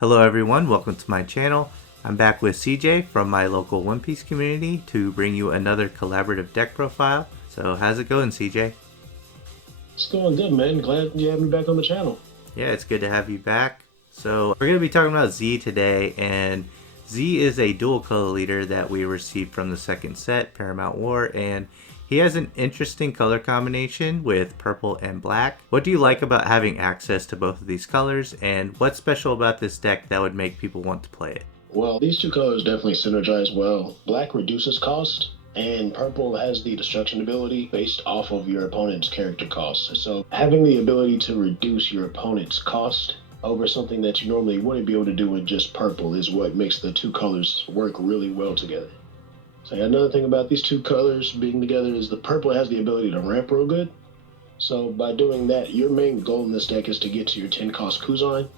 Hello everyone, welcome to my channel. I'm back with CJ from my local One Piece community to bring you another collaborative deck profile. So how's it going, CJ? It's going good, man. Glad you have me back on the channel. Yeah, it's good to have you back. So we're going to be talking about Z today, and Z is a dual color leader that we received from the second set, Paramount War, and he has an interesting color combination with purple and black. What do you like about having access to both of these colors, and what's special about this deck that would make people want to play it? Well, these two colors definitely synergize well. Black reduces cost, and purple has the destruction ability based off of your opponent's character cost. So having the ability to reduce your opponent's cost over something that you normally wouldn't be able to do with just purple is what makes the two colors work really well together. So another thing about these two colors being together is the purple has the ability to ramp real good. So by doing that, your main goal in this deck is to get to your 10 cost Kuzan.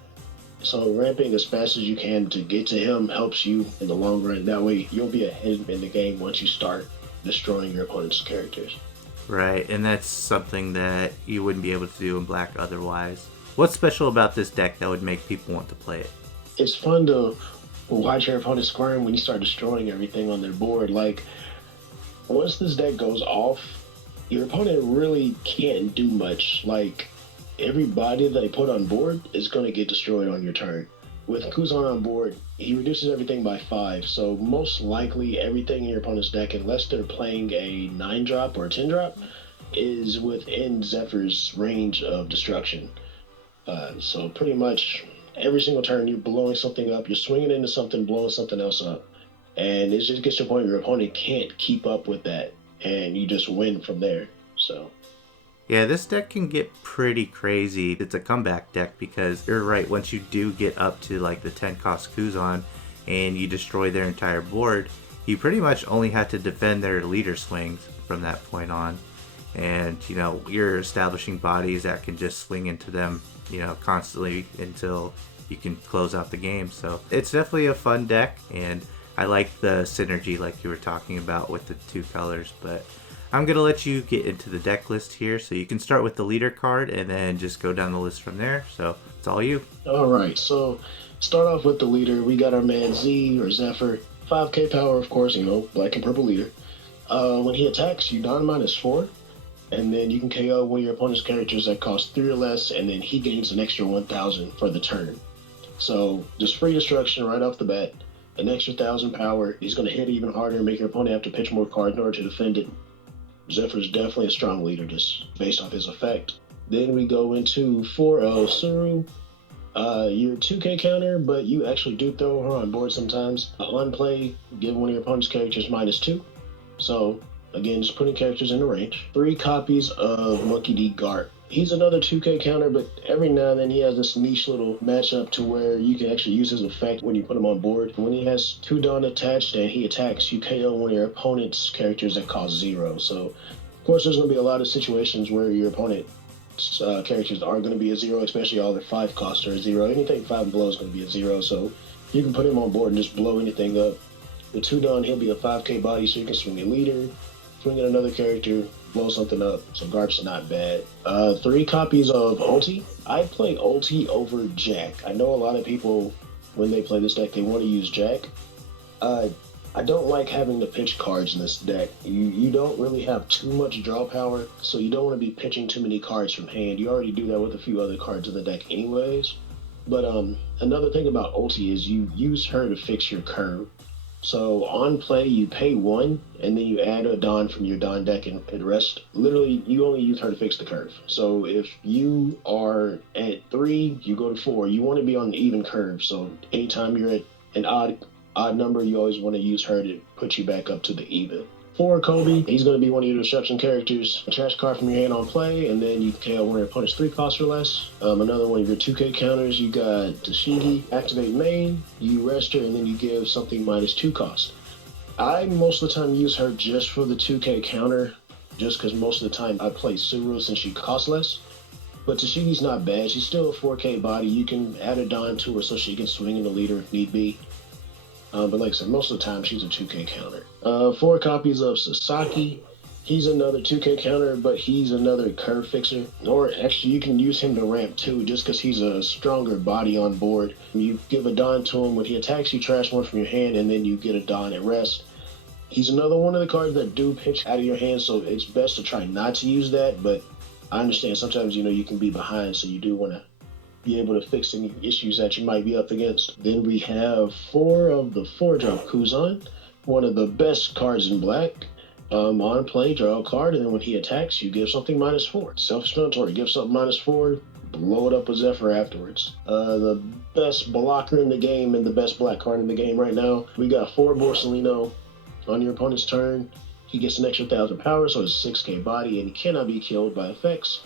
So ramping as fast as you can to get to him helps you in the long run. That way you'll be ahead in the game once you start destroying your opponent's characters. Right, and that's something that you wouldn't be able to do in black otherwise. What's special about this deck that would make people want to play it? It's fun to watch your opponent squirm when you start destroying everything on their board. Like, once this deck goes off, your opponent really can't do much. Like, everybody that they put on board is going to get destroyed on your turn. With Kuzan on board, he reduces everything by 5, so most likely everything in your opponent's deck, unless they're playing a 9-drop or a 10-drop, is within Zephyr's range of destruction. So pretty much every single turn you're blowing something up, you're swinging into something, blowing something else up. And it just gets to a point where your opponent can't keep up with that, and you just win from there. So Yeah, this deck can get pretty crazy. It's a comeback deck because you're right, once you do get up to like the 10 cost Kuzan and you destroy their entire board, you pretty much only have to defend their leader swings from that point on. And, you're establishing bodies that can just swing into them, constantly until you can close out the game. So it's definitely a fun deck, and I like the synergy like you were talking about with the two colors. But I'm going to let you get into the deck list here, so you can start with the leader card and then just go down the list from there. So it's all you. all right, so start off with the leader. We got our man Z or Zephyr, 5k power, of course, black and purple leader. When he attacks, you don -4, and then you can KO one of your opponent's characters that cost 3 or less, and then he gains an extra 1000 for the turn. So just free destruction right off the bat, an extra 1000 power. He's going to hit even harder and make your opponent have to pitch more cards in order to defend it. Zephyr's definitely a strong leader just based off his effect. Then we go into 4 Suru. You're 2k counter, but you actually do throw her on board sometimes. On play, give one of your opponent's characters -2. So, again, just putting characters in the range. 3 copies of Monkey D. Garp. He's another 2k counter, but every now and then he has this niche little matchup to where you can actually use his effect when you put him on board. When he has 2 Dawn attached and he attacks, you KO one of your opponent's characters that cost 0. So, of course, there's going to be a lot of situations where your opponent's characters are going to be a 0, especially all their 5 costs are a 0. Anything 5 and below is going to be a 0, so you can put him on board and just blow anything up. With 2 Dawn, he'll be a 5k body, so you can swing a leader, swing in another character, blow something up, so Garp's not bad. 3 copies of Ulti. I play Ulti over Jack. I know a lot of people, when they play this deck, they want to use Jack. I don't like having to pitch cards in this deck. You don't really have too much draw power, so you don't want to be pitching too many cards from hand. You already do that with a few other cards in the deck anyways. But another thing about Ulti is you use her to fix your curve. So on play, you pay 1, and then you add a Dawn from your Dawn deck and rest. Literally, you only use her to fix the curve. So if you are at 3, you go to 4. You want to be on an even curve. So anytime you're at an odd number, you always want to use her to put you back up to the even. 4 Kobe, he's going to be one of your destruction characters. A trash card from your hand on play, and then you KO one of your opponent's 3 costs or less. Another one of your 2k counters, you got Tashigi. Activate main, you rest her, and then you give something -2 cost. I most of the time use her just for the 2k counter, just because most of the time I play Suru since she costs less. But Tashigi's not bad. She's still a 4k body. You can add a Dawn to her so she can swing in the leader if need be. But like I said, most of the time she's a 2k counter. 4 copies of Sasaki. He's another 2K counter, but he's another curve fixer. Or actually, you can use him to ramp too, just because he's a stronger body on board. You give a Don to him. When he attacks, you trash one from your hand, and then you get a Don at rest. He's another one of the cards that do pitch out of your hand, so it's best to try not to use that. But I understand sometimes, you can be behind, so you do want to be able to fix any issues that you might be up against. Then we have 4 of the 4-drop Kuzan, one of the best cards in black. On play, draw a card, and then when he attacks, you give something -4. Self-explanatory, give something -4, blow it up with Zephyr afterwards. The best blocker in the game and the best black card in the game right now. We got 4 Borsellino on your opponent's turn. He gets an extra 1,000 power, so it's 6k body, and he cannot be killed by effects.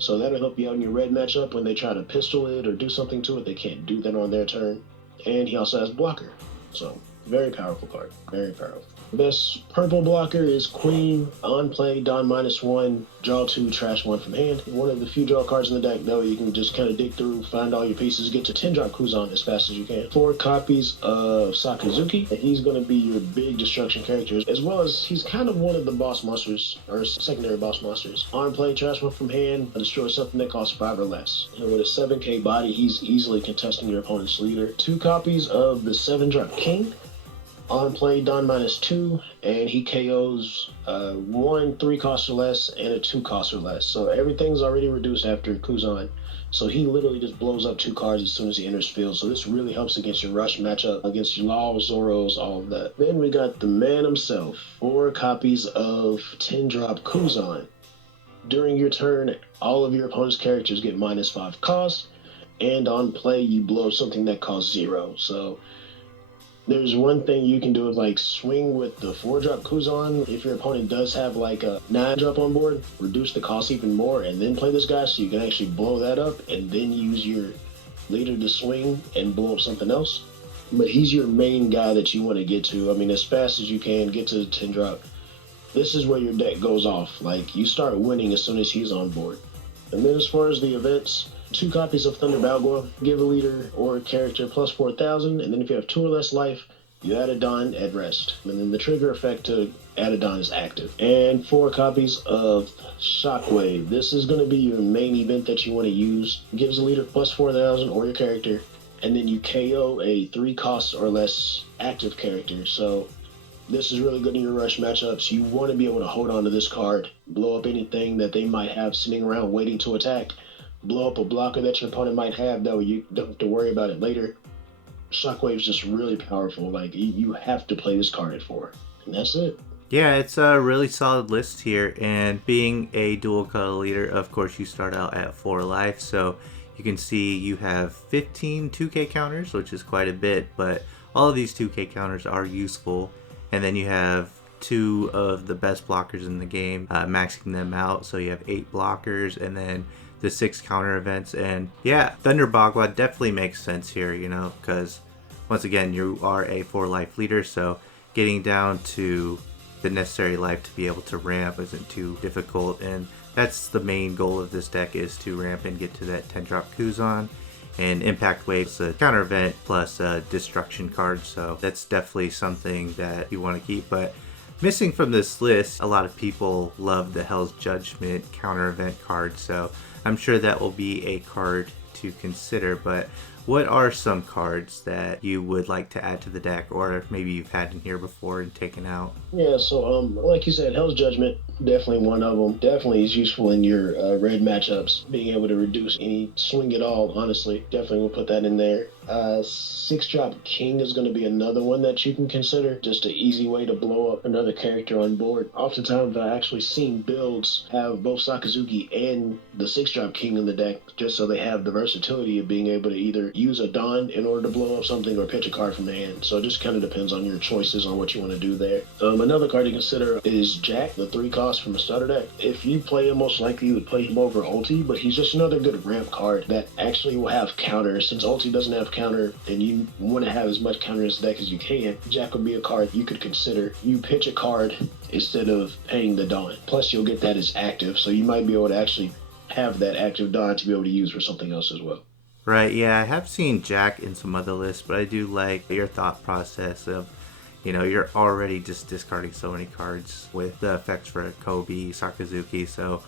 So that'll help you out in your red matchup when they try to pistol it or do something to it. They can't do that on their turn. And he also has blocker. So very powerful card. Very powerful. Best purple blocker is Queen. On play, Don -1, draw 2, trash 1 from hand. One of the few draw cards in the deck, though, you can just kind of dig through, find all your pieces, get to 10-drop Kuzan as fast as you can. 4 copies of Sakazuki. He's going to be your big destruction character, as well as he's kind of one of the boss monsters, or secondary boss monsters. On play, trash 1 from hand, destroy something that costs 5 or less. And with a 7k body, he's easily contesting your opponent's leader. 2 copies of the 7-drop King. On play, Don -2, and he KOs 1 3 cost or less and a 2 cost or less. So everything's already reduced after Kuzan. So he literally just blows up 2 cards as soon as he enters field. So this really helps against your rush matchup, against your Law, Zoros, all of that. Then we got the man himself, 4 copies of 10-drop Kuzan. During your turn, all of your opponent's characters get -5 cost, and on play, you blow something that costs 0. So there's one thing you can do is like swing with the 4-drop Kuzan. If your opponent does have like a 9-drop on board, reduce the cost even more and then play this guy so you can actually blow that up and then use your leader to swing and blow up something else. But he's your main guy that you want to get to. I mean, as fast as you can, get to the 10-drop. This is where your deck goes off. Like, you start winning as soon as he's on board. And then as far as the events, 2 copies of Thunder Balgua, give a leader or a character plus 4,000, and then if you have 2 or less life, you add a Don at rest. And then the trigger effect to add a Don is active. And 4 copies of Shockwave. This is going to be your main event that you want to use. Gives a leader plus 4,000 or your character, and then you KO a 3 cost or less active character. So this is really good in your rush matchups. You want to be able to hold on to this card, blow up anything that they might have sitting around waiting to attack. Blow up a blocker that your opponent might have, though you don't have to worry about it later. Shockwave's just really powerful. Like, you have to play this card at 4. And that's it. Yeah, it's a really solid list here. And being a dual color leader, of course, you start out at 4 life. So you can see you have 15 2K counters, which is quite a bit. But all of these 2K counters are useful. And then you have 2 of the best blockers in the game, maxing them out. So you have 8 blockers, and then the 6 counter events. And yeah, Thunder Bagua definitely makes sense here, because once again, you are a 4 life leader, so getting down to the necessary life to be able to ramp isn't too difficult. And that's the main goal of this deck, is to ramp and get to that 10-drop Kuzan. And Impact Wave is a counter event plus a destruction card, so that's definitely something that you want to keep. But missing from this list, a lot of people love the Hell's Judgment counter event card, so I'm sure that will be a card to consider. But what are some cards that you would like to add to the deck, or maybe you've had in here before and taken out? Yeah, so like you said, Hell's Judgment, definitely one of them. Definitely is useful in your red matchups, being able to reduce any swing at all, honestly. Definitely will put that in there. 6-drop King is going to be another one that you can consider. Just an easy way to blow up another character on board. Oftentimes, I've actually seen builds have both Sakazuki and the 6-drop King in the deck, just so they have the versatility of being able to either use a Don in order to blow up something or pitch a card from the hand. So it just kind of depends on your choices on what you want to do there. Another card to consider is Jack, the 3 cost from the starter deck. If you play him, most likely you would play him over Ulti, but he's just another good ramp card that actually will have counter. Since Ulti doesn't have counter and you want to have as much counter in this deck as you can, Jack would be a card you could consider. You pitch a card instead of paying the Dawn. Plus you'll get that as active, so you might be able to actually have that active Dawn to be able to use for something else as well. Right, yeah, I have seen Jack in some other lists, but I do like your thought process of you know, you're already just discarding so many cards with the effects for Kobe, Sakazuki, so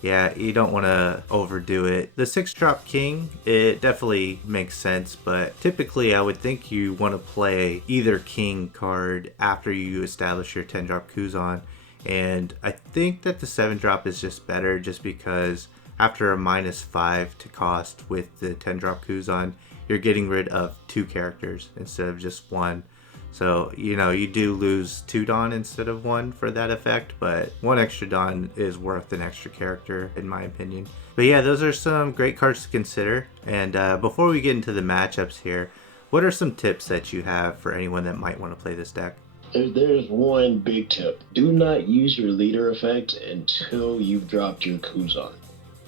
yeah, you don't want to overdo it. The 6-drop King, it definitely makes sense, but typically I would think you want to play either King card after you establish your 10-drop Kuzan, and I think that the 7-drop is just better just because after a -5 to cost with the 10-drop Kuzan, you're getting rid of 2 characters instead of just 1. So, you know, you do lose 2 Dawn instead of 1 for that effect, but 1 extra Dawn is worth an extra character, in my opinion. But yeah, those are some great cards to consider. And before we get into the matchups here, what are some tips that you have for anyone that might want to play this deck? There's one big tip. Do not use your leader effect until you've dropped your Kuzan.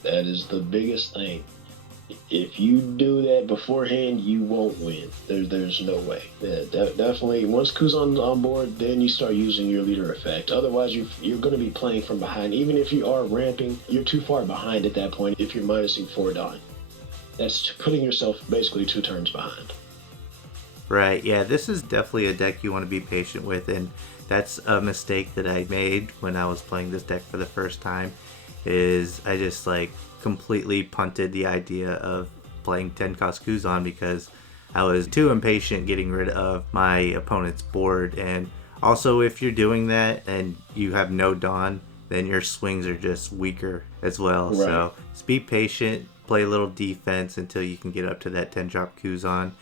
That is the biggest thing. If you do that beforehand, you won't win. There's no way. Yeah, definitely. Once Kuzan's on board, then you start using your leader effect. Otherwise, you're going to be playing from behind. Even if you are ramping, you're too far behind at that point if you're minusing 4 Dawn. That's putting yourself basically 2 turns behind. Right, yeah, this is definitely a deck you want to be patient with, and that's a mistake that I made when I was playing this deck for the first time, is I just like completely punted the idea of playing 10 cost Kuzan because I was too impatient getting rid of my opponent's board. And also, if you're doing that and you have no Dawn, then your swings are just weaker as well. Right. So just be patient, play a little defense until you can get up to that 10 drop Kuzan,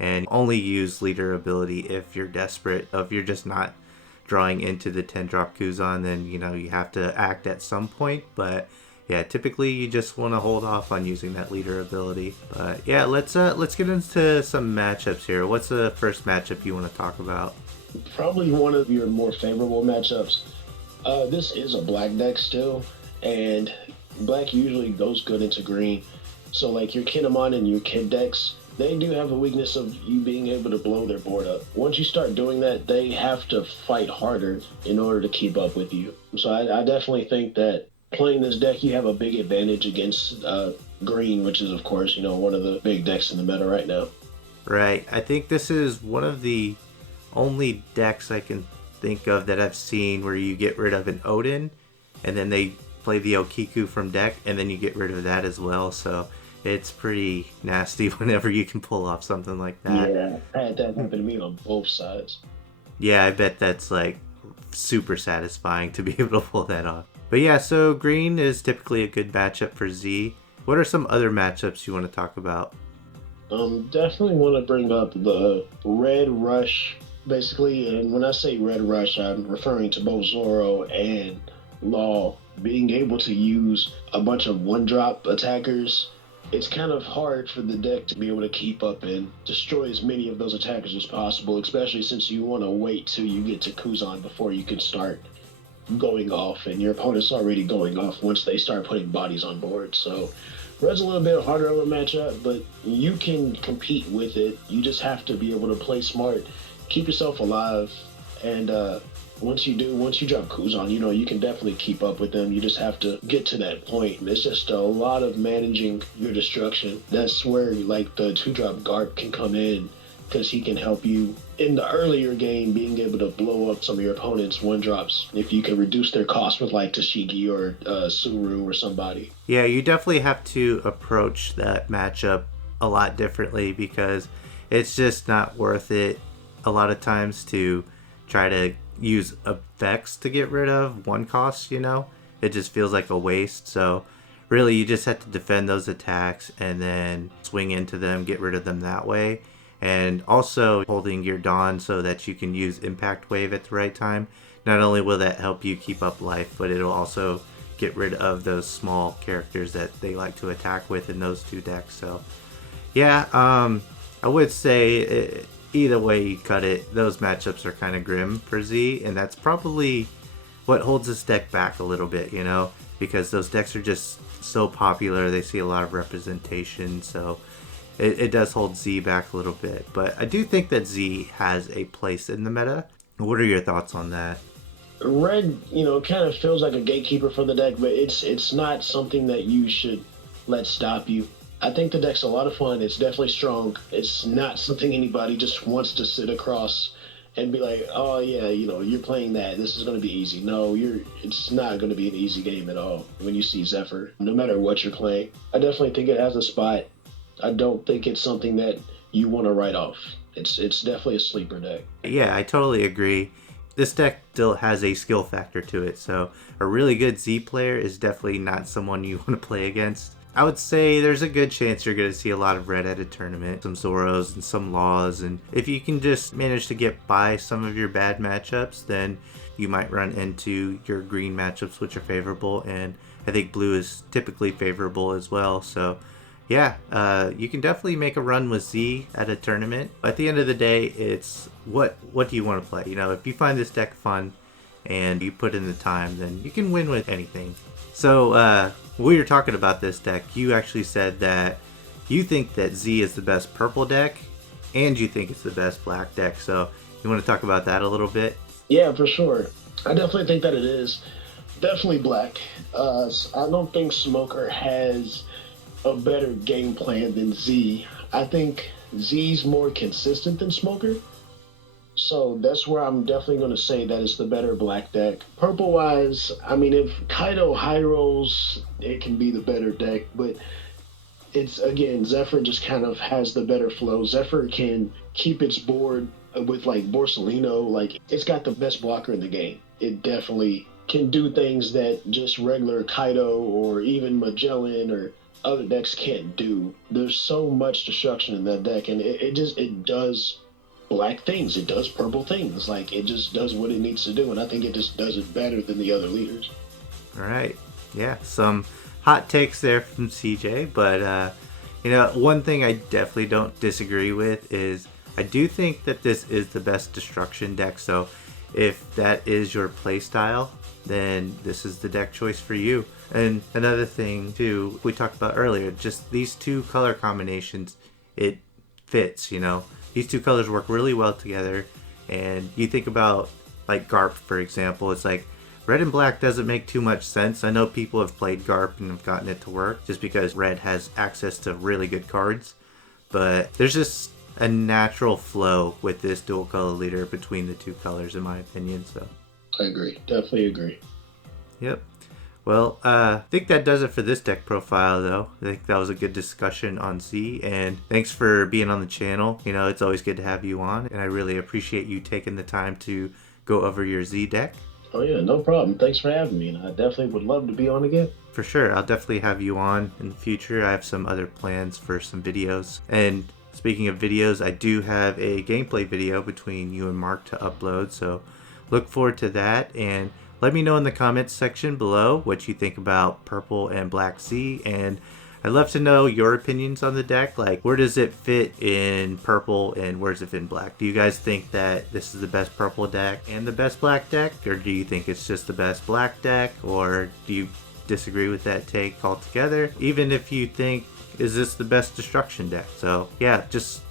and only use leader ability if you're desperate. If you're just not drawing into the 10 drop Kuzan, then you know you have to act at some point. But yeah, typically you just want to hold off on using that leader ability. But yeah, let's get into some matchups here. What's the first matchup you want to talk about? Probably one of your more favorable matchups. This is a black deck still, and black usually goes good into green. So like your Kinemon and your Kid decks, they do have a weakness of you being able to blow their board up. Once you start doing that, they have to fight harder in order to keep up with you. So I definitely think that playing this deck, you have a big advantage against green, which is, of course, you know, one of the big decks in the meta right now. Right. I think this is one of the only decks I can think of that I've seen where you get rid of an Odin, and then they play the Okiku from deck, and then you get rid of that as well. So it's pretty nasty whenever you can pull off something like that. Yeah, I had that happen to me on both sides. Yeah, I bet that's like super satisfying to be able to pull that off. But yeah, so green is typically a good matchup for Z. What are some other matchups you want to talk about? Definitely want to bring up the Red Rush, basically. And when I say Red Rush, I'm referring to both Zoro and Law being able to use a bunch of one-drop attackers. It's kind of hard for the deck to be able to keep up and destroy as many of those attackers as possible, especially since you want to wait till you get to Kuzan before you can start going off, and your opponent's already going off once they start putting bodies on board. So Red's a little bit harder of a matchup, but you can compete with it. You just have to be able to play smart, keep yourself alive, and once you drop Kuzan, you know, you can definitely keep up with them. You just have to get to that point. It's just a lot of managing your destruction. That's where like the 2-drop Garp can come in, because he can help you in the earlier game being able to blow up some of your opponent's 1-drops if you can reduce their cost with like Tashigi or Suru or somebody. Yeah, you definitely have to approach that matchup a lot differently because it's just not worth it a lot of times to try to use effects to get rid of 1 cost, you know? It just feels like a waste. So really you just have to defend those attacks and then swing into them, get rid of them that way. And also holding your Dawn so that you can use Impact Wave at the right time. Not only will that help you keep up life, but it'll also get rid of those small characters that they like to attack with in those 2 decks. So yeah, I would say either way you cut it, those matchups are kind of grim for Z, and that's probably what holds this deck back a little bit, you know, because those decks are just so popular. They see a lot of representation, so it does hold Z back a little bit. But I do think that Z has a place in the meta. What are your thoughts on that? Red, you know, kind of feels like a gatekeeper for the deck, but it's not something that you should let stop you. I think the deck's a lot of fun. It's definitely strong. It's not something anybody just wants to sit across and be like, oh yeah, you're playing that. This is going to be easy. No, it's not going to be an easy game at all when you see Zephyr, no matter what you're playing. I definitely think it has a spot. I don't think it's something that you want to write off. It's definitely a sleeper deck. Yeah, I totally agree. This deck still has a skill factor to it, so a really good Z player is definitely not someone you want to play against. I would say there's a good chance you're going to see a lot of red at a tournament, some Zoros and some Laws, and if you can just manage to get by some of your bad matchups, then you might run into your green matchups which are favorable, and I think blue is typically favorable as well, so yeah, you can definitely make a run with Z at a tournament. At the end of the day, it's what do you want to play? If you find this deck fun and you put in the time, then you can win with anything. So, when we were talking about this deck, you actually said that you think that Z is the best purple deck, and you think it's the best black deck. So, you want to talk about that a little bit? Yeah, for sure. I definitely think that it is. Definitely black. I don't think Smoker has a better game plan than Z. I think Z's more consistent than Smoker. So that's where I'm definitely going to say that it's the better black deck. Purple wise, I mean, if Kaido high rolls, it can be the better deck, but it's again, Zephyr just kind of has the better flow. Zephyr can keep its board with like Borsalino, like it's got the best blocker in the game. It definitely can do things that just regular Kaido or even Magellan or other decks can't do. There's so much destruction in that deck, and it does black things. It does purple things. Like it just does what it needs to do, and I think it just does it better than the other leaders. All right. Yeah, some hot takes there from CJ, but one thing I definitely don't disagree with is I do think that this is the best destruction deck. So if that is your play style, then this is the deck choice for you. And another thing too, we talked about earlier, just these two color combinations, it fits, These two colors work really well together. And you think about like Garp, for example, it's like red and black doesn't make too much sense. I know people have played Garp and have gotten it to work just because red has access to really good cards. But there's just a natural flow with this dual color leader between the two colors, in my opinion. So I agree. Definitely agree. Yep. Well, I think that does it for this deck profile, though. I think that was a good discussion on Z, and thanks for being on the channel. It's always good to have you on, and I really appreciate you taking the time to go over your Z deck. Oh yeah, no problem. Thanks for having me, and I definitely would love to be on again. For sure. I'll definitely have you on in the future. I have some other plans for some videos. And speaking of videos, I do have a gameplay video between you and Mark to upload, so look forward to that, and let me know in the comments section below what you think about purple and black Z, and I'd love to know your opinions on the deck. Like, where does it fit in purple and where does it fit in black? Do you guys think that this is the best purple deck and the best black deck, or do you think it's just the best black deck, or do you disagree with that take altogether? Even if you think, is this the best destruction deck? So yeah, just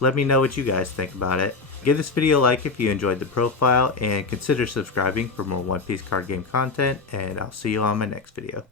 let me know what you guys think about it. Give this video a like if you enjoyed the profile, and consider subscribing for more One Piece card game content, and I'll see you on my next video.